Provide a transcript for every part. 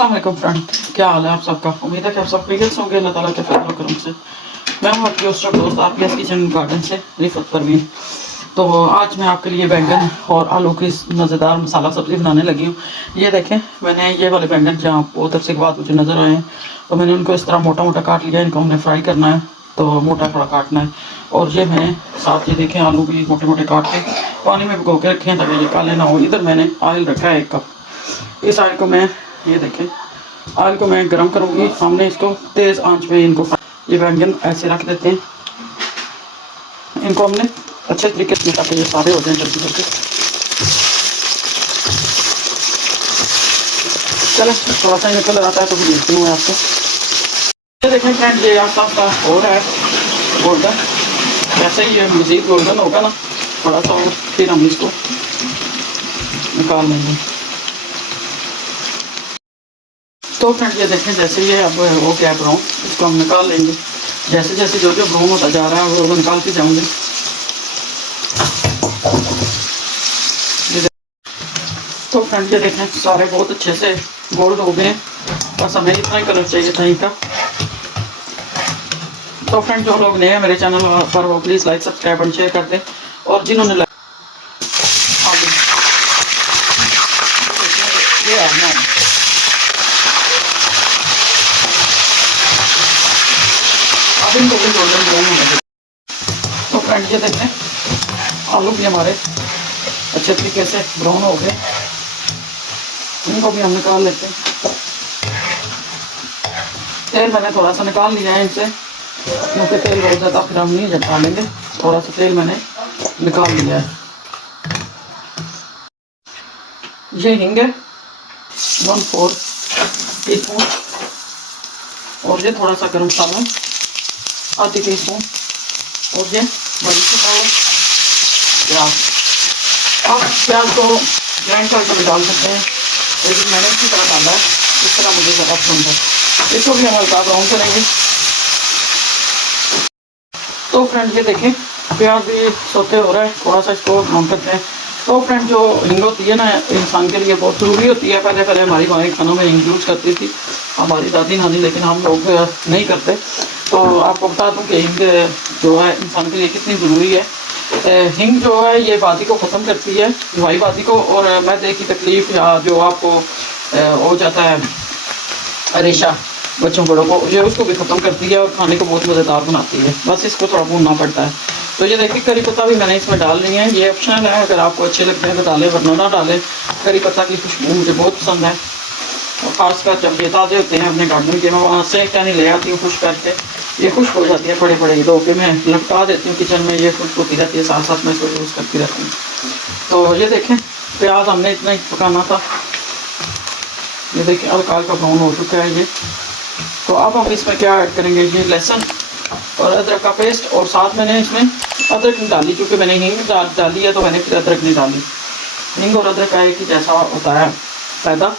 अस्सलाम वालेकुम फ्रेंड, क्या हाल है आप सबका। उम्मीद है कि आप सब खैरियत से होंगे अल्लाह ताला के फजल करम से। मैं हूं आपकी दोस्त आपकी किचन गार्डन से रिफत परवीन। तो आज मैं आपके लिए बैंगन और आलू की मज़ेदार मसाला सब्ज़ी बनाने लगी हूँ। ये देखें, मैंने ये वाले बैंगन जहाँ बहुत अरसे के बाद मुझे नज़र आए हैं, तो मैंने उनको इस तरह मोटा मोटा काट लिया। इनको हमने फ्राई करना है, तो मोटा थोड़ा काटना है। और ये मैंने साथ ये देखें आलू भी मोटे मोटे काट के पानी में भिगो के रखे हैं ताकि ये काले ना हो। इधर मैंने ऑयल रखा है 1 कप। इस ऑयल को मैं, ये देखें, ऑयल को मैं गर्म करूँगी। हमने इसको तेज़ आंच पे इनको, ये बैंगन ऐसे रख देते हैं। इनको हमने अच्छे तरीके से ताकि ये सारे हो जाएं जल्दी जल्दी। चलो थोड़ा सा इनका कलर आता है तो फिर देखती हूँ मैं आपको। ये देखें फ्रेंड, ये आस्ता आस्ता हो रहा है गोल्डन। जैसे ही ये मज़ीद गोल्डन होगा ना थोड़ा सा, फिर हम इसको निकाल लेंगे। तो फ्रेंड ये देखें, जैसे ये अब हो गया ब्राउन, इसको हम निकाल लेंगे। जैसे जैसे जो जो ब्राउन होता जा रहा है वो निकाल के जाऊँगे। तो फ्रेंड ये देखें, सारे बहुत अच्छे से गोल्ड हो गए हैं। बस हमें इतना ही कलर चाहिए था इनका। तो फ्रेंड जो लोग नए हैं मेरे चैनल पर वो प्लीज़ लाइक सब्सक्राइब और शेयर कर दें। और जिन्होंने अब इनको भी गोल्डन ब्राउन होने दें। तो फ्रेंड ये देखें, आलू भी हमारे अच्छे तरीके से ब्राउन हो गए। इनको भी हम निकाल लेते हैं। तेल मैंने थोड़ा सा निकाल लिया है इनसे, क्योंकि तेल बहुत ज़्यादा फिर हम नहीं डालेंगे। थोड़ा सा तेल मैंने निकाल लिया है। ये हिंग है 1/4 टीस्पून, और ये थोड़ा सा गर्म मसाला आधी टीस्पून, और ये बड़ी सा प्याज। आप प्याज को ग्राइंड करके भी डाल सकते हैं, लेकिन मैंने इसी तरह डाला है, इस तरह मुझे ज़्यादा पसंद है। इसको भी हम हल्का ब्राउन करेंगे। तो फ्रेंड ये देखें, प्याज भी सोते हो रहा है, थोड़ा सा इसको ब्राउन करते हैं। तो फ्रेंड जो हिंग होती है ना, इंसान के लिए बहुत ज़रूरी होती है। पहले पहले हमारी माँ खानों में हिंग यूज़ करती थी, हमारी दादी नानी, लेकिन हम लोग नहीं करते। तो आपको बता दूं कि हिंग जो है इंसान के लिए कितनी ज़रूरी है। हिंग जो है ये बादी को ख़त्म करती है, दवाई बादी को, और मैदे की तकलीफ़ या जो आपको हो जाता है रेशा बच्चों बड़ों को, ये उसको भी ख़त्म करती है और खाने को बहुत मज़ेदार बनाती है। बस इसको थोड़ा भूनना पड़ता है। तो ये देखिए, करी पत्ता भी मैंने इसमें डाल लिया है। ये ऑप्शनल है, अगर आपको अच्छे लगते हैं तो डालें, वरना ना डालें। करी पत्ता की खुशबू मुझे बहुत पसंद है, और ख़ासकर जब ये ताज़े होते हैं अपने गार्डन के। मैं वहाँ से नहीं ले आती हूँ खुश करके, ये खुश्क हो जाती है बड़े बड़े धो के मैं लटका देती हूँ किचन में। ये खुश्क होती रहती है, साथ साथ में इसको यूज़ करती रहती हूँ। तो ये देखें, प्याज हमने इतना ही पकाना था। ये देखिए हल्का हल्का ब्राउन हो चुका है ये। तो अब हम इसमें क्या ऐड करेंगे, ये लहसुन और अदरक का पेस्ट, और साथ मैंने इसमें अदरक नहीं डाली, क्योंकि मैंने हींग डाली है तो मैंने फिर अदरक नहीं डाली। हींग और अदरक का एक ही जैसा होता है फ़ायदा।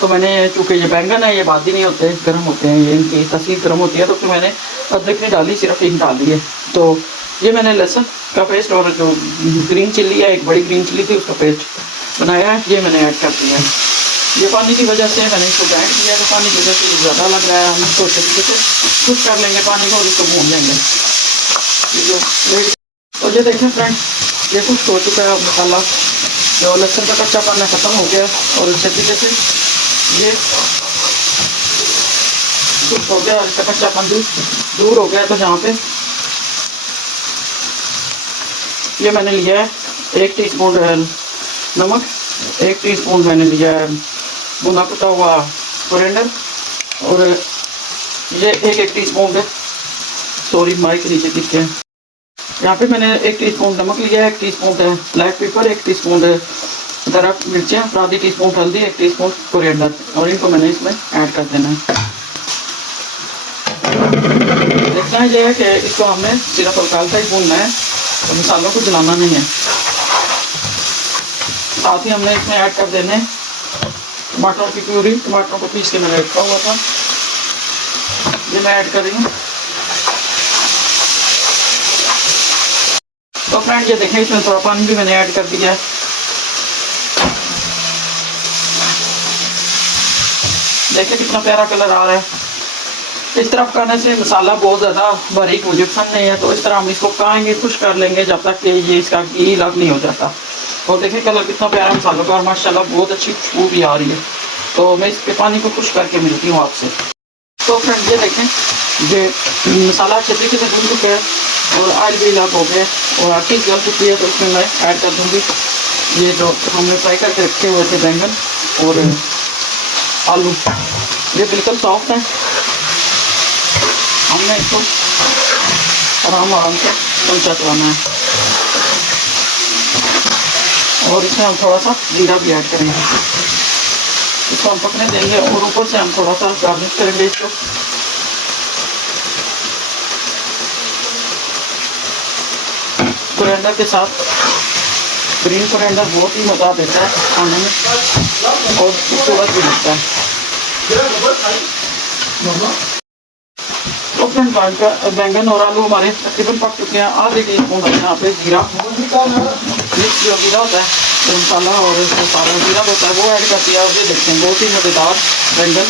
तो मैंने, चूँकि ये बैंगन है ये बादी नहीं होते, गर्म होते हैं, ये इनकी तसीर गर्म होती है, तो फिर मैंने अदरक नहीं डाली, सिर्फ हींग डाल दी है। तो ये मैंने लहसुन का पेस्ट और जो ग्रीन चिल्ली है, एक बड़ी ग्रीन चिल्ली थी, उसका पेस्ट बनाया है, ये मैंने ऐड कर दिया है। ये पानी की वजह से मैंने इसको ग्राइंड किया, तो पानी की वजह से ज़्यादा लग रहा है। हम इसको अच्छे तरीके से कुछ कर लेंगे पानी को और इसको भून लेंगे। तो ये देखें फ्रेंड, ये कुछ हो चुका है मसाला, जो लहसुन का कच्चा पानी ख़त्म हो गया और अच्छे तरीके से ये कुछ हो गया, इसका कच्चा पानी दूर हो गया। तो यहाँ पे ये मैंने लिया है 1 टीस्पून नमक, 1 टीस्पून मैंने लिया है भुना कुटा हुआ कोरिएंडर, और ये एक टीस्पून, सॉरी माइक के नीचे दिखते हैं। यहाँ पे मैंने 1 टीस्पून नमक लिया है, 1 टीस्पून ब्लैक पेपर, 1 टीस्पून दरक मिर्चें, आधी टीस्पून हल्दी, 1 टीस्पून कोरिएंडर, और इनको मैंने इसमें ऐड कर देना है। देखना है ये है कि इसको हमने सिर्फ हल्का हल्का ही भूनना है, तो मसालों को जलाना नहीं है। साथ ही हमने इसमें ऐड कर देने टमाटरों की प्यूरी, टमाटरों को पीस के मैंने रखा हुआ था, ये मैं ऐड कर रही हूँ। तो फ्रेंड ये देखें, इसमें थोड़ा पानी भी मैंने ऐड कर दिया है। देखिए कितना प्यारा कलर आ रहा है। इस तरफ करने से मसाला बहुत ज़्यादा बारीक मुझे पसंद नहीं है, तो इस तरह हम इसको पकाएंगे, खुश कर लेंगे जब तक कि ये इसका घी अलग नहीं हो जाता। और देखिए कलर कितना प्यारा मसालों का, और माशाल्लाह बहुत अच्छी खुशबू भी आ रही है। तो मैं इसके पानी को खुश करके मिलती हूँ आपसे। तो फ्रेंड ये देखें, ये मसाला अच्छे तरीके से भून चुका है और ऑयल भी अलग हो गया और आखिर जल चुकी है। तो इसमें मैं ऐड कर दूँगी ये जो हमने फ्राई करके रखे हुए थे बैंगन और आलू। ये बिल्कुल सॉफ्ट है, हमने इसको आराम आराम से चमचा चलाना है। और इसमें हम थोड़ा सा जीरा भी ऐड करेंगे, इसको हम पकने देंगे और ऊपर से हम थोड़ा सा गार्निश करेंगे इसको। कोरिएंडर के साथ, ग्रीन कोरिएंडर बहुत ही मज़ा देता है खाने में और खूबसूरत भी लगता है। तो फ्रेंड बैंगन और आलू हमारे तकरीबन पक चुके हैं। आधे टी स्पून यहाँ पे जीरा, मिक्स जो जीरा होता है तो मसाला और जो सारा जीरा होता है वो ऐड कर दिया। और ये देखते हैं बहुत ही मज़ेदार बैंगन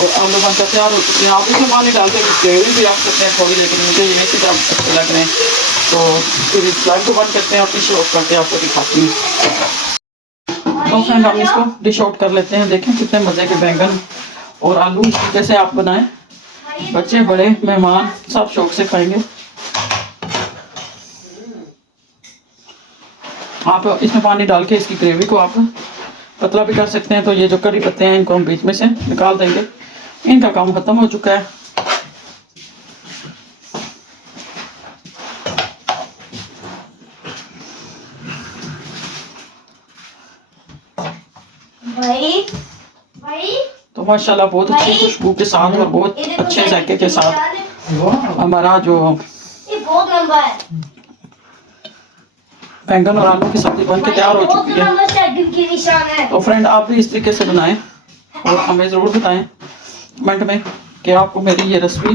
और आलू बनकर तैयार हो चुके हैं। आप इसमें पानी डाल के ग्रेवी भी रख सकते हैं थोड़ी, लेकिन मुझे ये नहीं ज़्यादा अच्छे लग रहे हैं, तो फिर इस लाइव को बंद करते हैं और डिश आउट करके आपको दिखाती हूँ। तो फ्रेंड हम इसको डिश आउट कर लेते हैं। देखें कितने मज़े के बैंगन और आलू इस तरीके से आप बनाएं, बच्चे बड़े मेहमान सब शौक से खाएंगे। आप इसमें पानी डाल के इसकी ग्रेवी को आप पतला भी कर सकते हैं। तो ये जो करी पत्ते हैं इनको हम बीच में से निकाल देंगे, इनका काम खत्म हो चुका है। तो माशाल्लाह बहुत अच्छी खुशबू के साथ और बहुत अच्छे जायके के साथ हमारा जो बैंगन और आलू की सब्जी बन के तैयार हो चुकी है। तो फ्रेंड आप भी इस तरीके से बनाएं और हमें ज़रूर बताएं कमेंट में कि आपको मेरी ये रेसिपी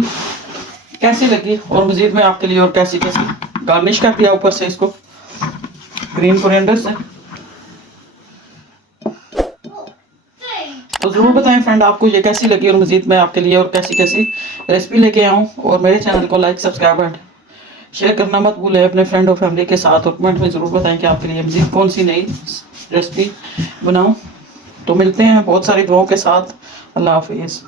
कैसी लगी। और मज़ीद में आपके लिए और कैसी कैसी गार्निश कर दिया ऊपर से इसको ग्रीन कोरिएंडर से। तो ज़रूर बताएं फ्रेंड आपको ये कैसी लगी और मज़ीद मैं आपके लिए और कैसी कैसी रेसिपी लेके आऊँ। और मेरे चैनल को लाइक, सब्सक्राइब एंड शेयर करना मत भूलें अपने फ्रेंड और फैमिली के साथ। और कमेंट में ज़रूर बताएं कि आपके लिए मज़ीद कौन सी नई रेसिपी बनाऊँ। तो मिलते हैं बहुत सारी दुआओं के साथ। अल्लाह हाफिज़।